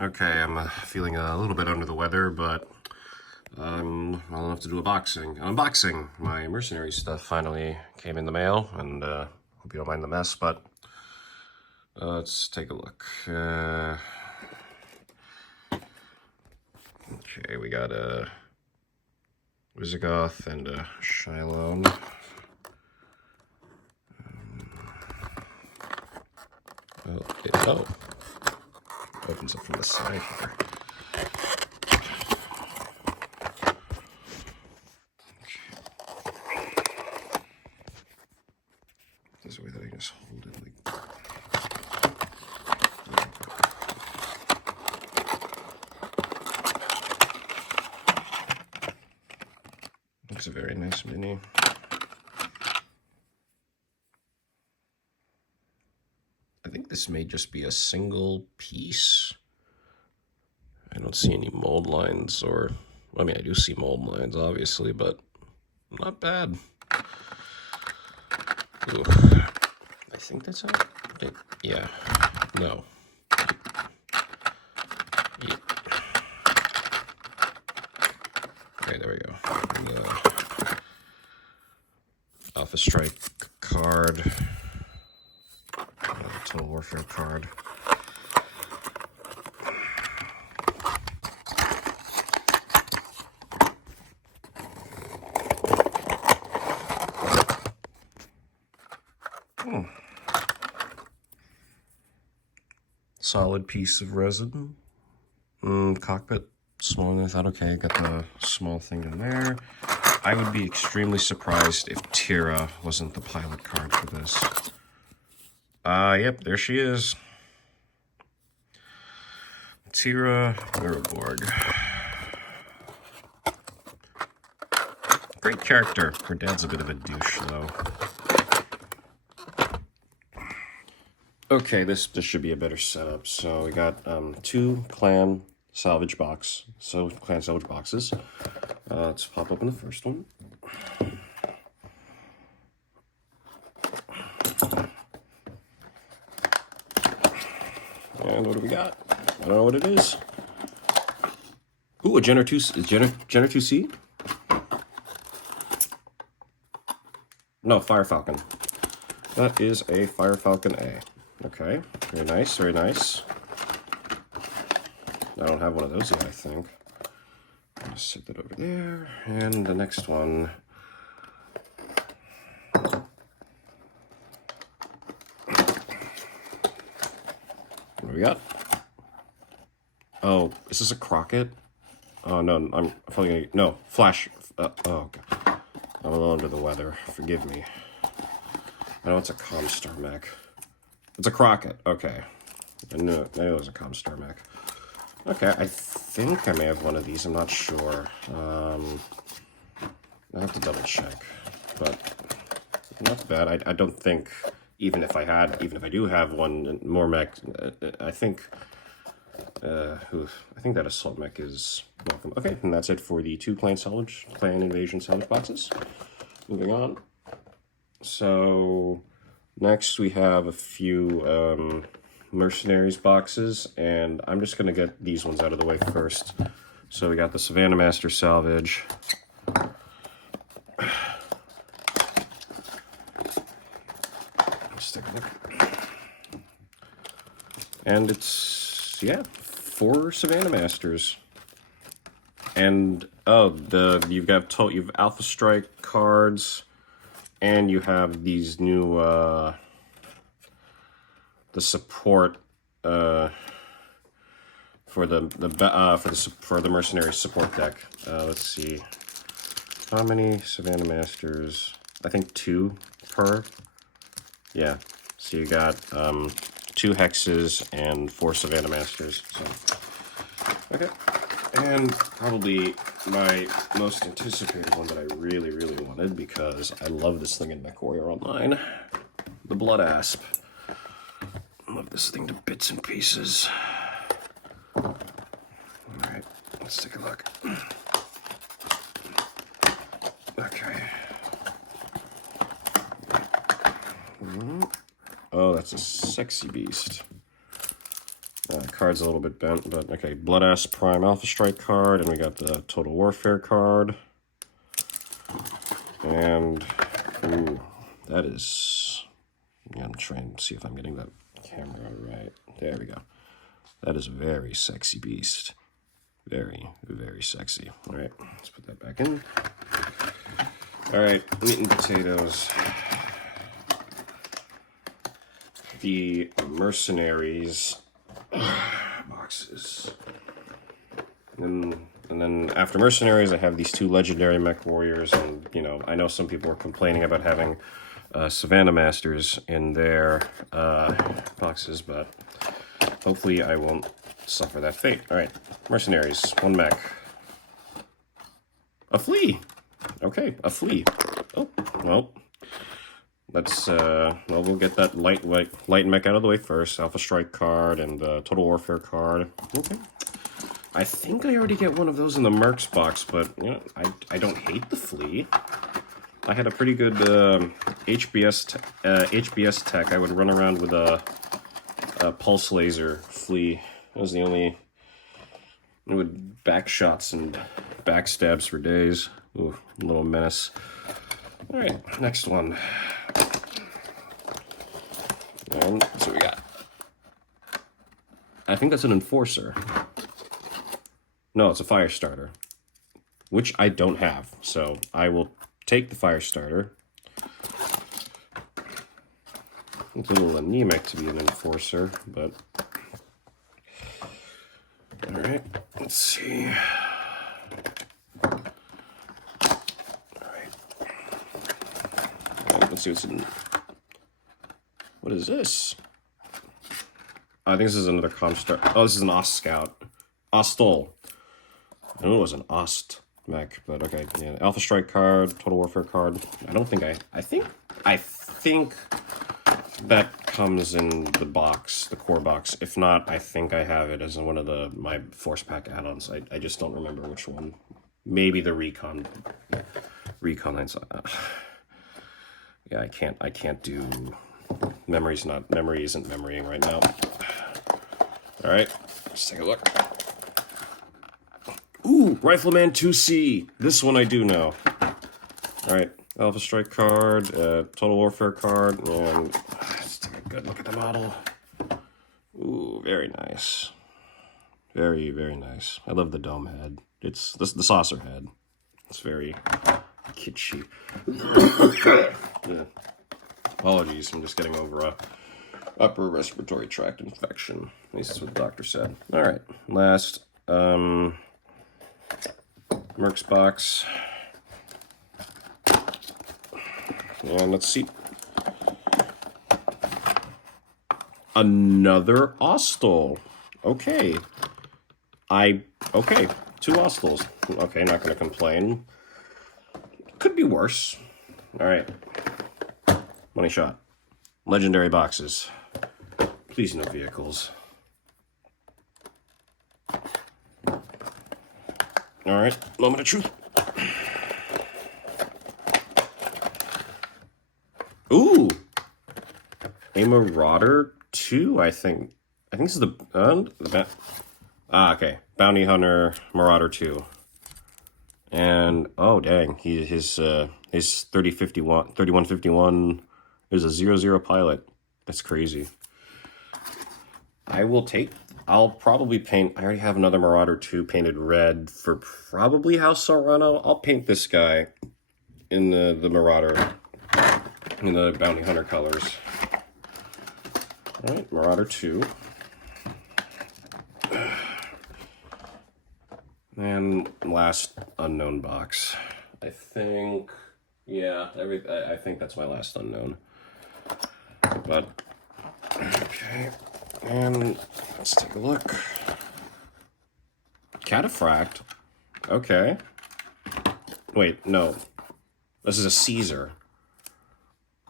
Okay, I'm feeling a little bit under the weather, but I'm well enough to do unboxing. My mercenary stuff finally came in the mail, and hope you don't mind the mess, but let's take a look. Okay, we got a Visigoth and a Shiloh. Oh, opens up from the side here. There's a way that I can just hold it like. Looks a very nice mini. I think this may just be a single piece. I don't see any mold lines, or, I mean, I do see mold lines, obviously, but not bad. Ooh. I think that's it. Okay. Yeah. No. Yeah. Okay, there we go. The Alpha Strike card. Total Warfare card. Solid piece of resin. Cockpit, small than I thought. Okay, got the small thing in there. I would be extremely surprised if Tira wasn't the pilot card for this. Yep, there she is. Tira Mirrorborg. Great character. Her dad's a bit of a douche, though. Okay, this should be a better setup. So we got two clan salvage boxes. Let's pop open the first one. And what do we got? I don't know what it is. Ooh, a Jenner 2C? No, Fire Falcon. That is a Fire Falcon A. Okay, very nice, very nice. I don't have one of those yet, I think. I'll just set that over there. And the next one. What do we got? Oh, is this a Crockett? Oh, no, I'm probably gonna, no, Flash. Oh, okay. I'm a little under the weather. Forgive me. I know it's a Comstar mech. It's a Crockett. Okay. I knew it was a Comstar mech. Okay, I think I may have one of these. I'm not sure. I have to double check. But not bad. I don't think, even if I do have one more mech, I think that assault mech is welcome. Okay, and that's it for the two clan invasion salvage boxes. Moving on. So next we have a few mercenaries boxes, and I'm just gonna get these ones out of the way first. So we got the Savannah Master Salvage. Let's take a look. And it's, yeah, 4 Savannah Masters. And you've Alpha Strike cards, and you have these new the support for the mercenary support deck. Let's see, how many Savannah Masters? I think 2 per. Yeah, so you got 2 hexes and 4 Savannah Masters. So okay. And probably my most anticipated one that I really, really wanted, because I love this thing in MechWarrior Online, the Blood Asp. I love this thing to bits and pieces. Alright, let's take a look. Okay. Oh, that's a sexy beast. Card's a little bit bent, but okay. Blood-Ass Prime Alpha Strike card, and we got the Total Warfare card. And, ooh, that is... Yeah, I'm trying to see if I'm getting that camera right. There we go. That is a very sexy beast. Very, very sexy. All right, let's put that back in. All right, meat and potatoes. The Mercenaries boxes. And then after Mercenaries, I have these two Legendary Mech Warriors. And, you know, I know some people are complaining about having Savannah Masters in their boxes, but hopefully I won't suffer that fate. All right, Mercenaries, one mech. A flea. Okay, a flea. Oh, well. Let's, well, we'll get that light mech out of the way first. Alpha Strike card and the Total Warfare card. Okay. I think I already get one of those in the Mercs box, but, you know, I don't hate the flea. I had a pretty good HBS tech. I would run around with a pulse laser flea. That was the only... It would back shots and backstabs for days. Ooh, a little menace. All right, next one. And so we got... I think that's an Enforcer. No, it's a Fire Starter, which I don't have. So I will take the Fire Starter. It's a little anemic to be an Enforcer, but... All right, let's see. All right, let's see what's in... What is this? I think this is another Comstar. Oh, this is an Ost Scout. Ostol. I knew it was an Ost mech, but okay. Yeah, Alpha Strike card, Total Warfare card. I don't think I think that comes in the box, the core box. If not, I think I have it as one of my Force Pack add-ons. I just don't remember which one. Maybe the Recon. Recon. Yeah, I can't do... Memory isn't memorying right now. All right, let's take a look. Ooh, Rifleman 2C. This one I do know. All right, Alpha Strike card, Total Warfare card, and let's take a good look at the model. Ooh, very nice. Very, very nice. I love the dome head. It's the saucer head. It's very kitschy. Yeah. Apologies, I'm just getting over a upper respiratory tract infection. At least that's what the doctor said. All right, last Mercs box. And let's see. Another Ostol. Okay. Okay, two Ostols. Okay, not going to complain. Could be worse. All right. Money shot. Legendary boxes. Please no vehicles. Alright, moment of truth. Ooh! A Marauder 2, I think. I think this is the okay. Bounty Hunter Marauder 2. And, oh dang, his 3151 is a 0-0 pilot. That's crazy. I'll probably paint, I already have another Marauder 2 painted red for probably House Serrano. I'll paint this guy in the Marauder, in the Bounty Hunter colors. All right, Marauder 2. And last unknown box. I think, yeah, I think that's my last unknown. But, okay, and let's take a look. Cataphract, okay. Wait, no, this is a Caesar.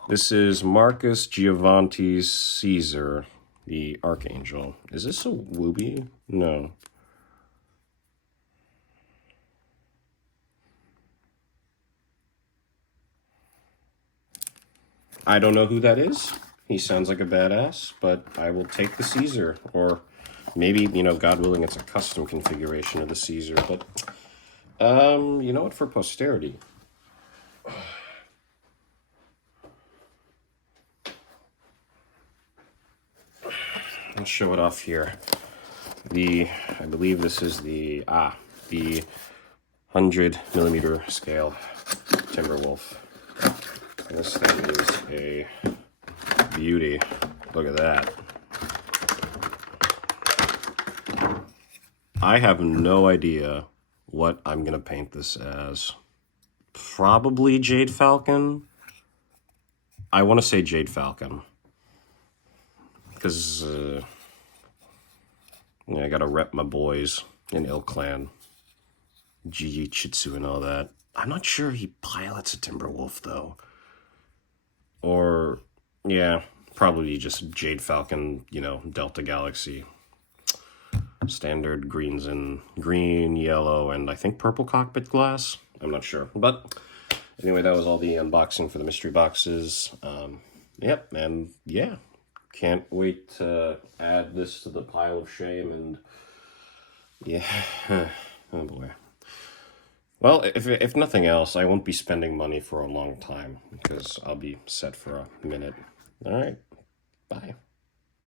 This is Marcus Giovanni's Caesar, the Archangel. Is this a Wooby? No. I don't know who that is. He sounds like a badass, but I will take the Caesar, or Maybe, you know, God willing, it's a custom configuration of the Caesar, but, you know what, for posterity, I'll show it off here. I believe this is the 100mm scale Timberwolf. This thing is a beauty. Look at that. I have no idea what I'm gonna paint this as. Probably Jade Falcon. I want to say Jade Falcon. Because, yeah, I gotta rep my boys in Ill Clan. Jiu Jitsu and all that. I'm not sure he pilots a Timberwolf, though. Or, yeah, probably just Jade Falcon, you know, Delta Galaxy. Standard greens and green, yellow, and I think purple cockpit glass. I'm not sure. But anyway, that was all the unboxing for the mystery boxes. Yep, and yeah. Can't wait to add this to the pile of shame, and yeah, oh boy. Well, if nothing else, I won't be spending money for a long time, because I'll be set for a minute. All right, bye.